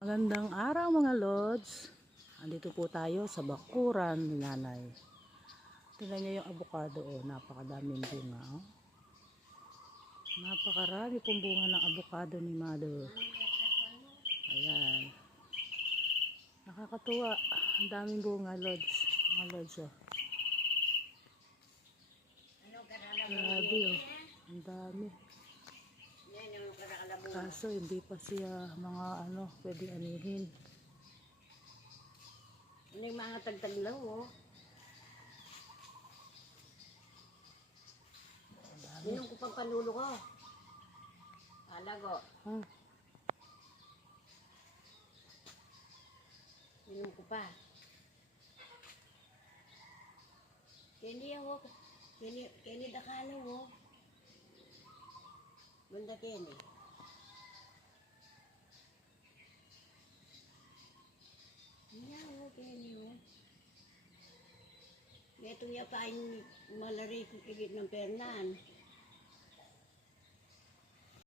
Magandang araw mga lods. Andito po tayo sa bakuran ni nanay. Tingnan niyo yung avocado, oh, napakadaming bunga, oh. Napakarami pong bunga ng avocado ni mother. Ayan. Nakakatuwa. Ang daming bunga, lods. Mga lods, oh. Grabe, oh. Ang dami. Kaso hindi pa siya mga pwede anihin. Ano yung mga tagtaglaw, oh. Minum ko pang panulo ko. Alago. Ah, Minum ko pa. Kini ako. Kini dakalo, oh. Bunda kini. Iya, oh, kini, oh. Ito niya pa ay malari kikigit ng pernan.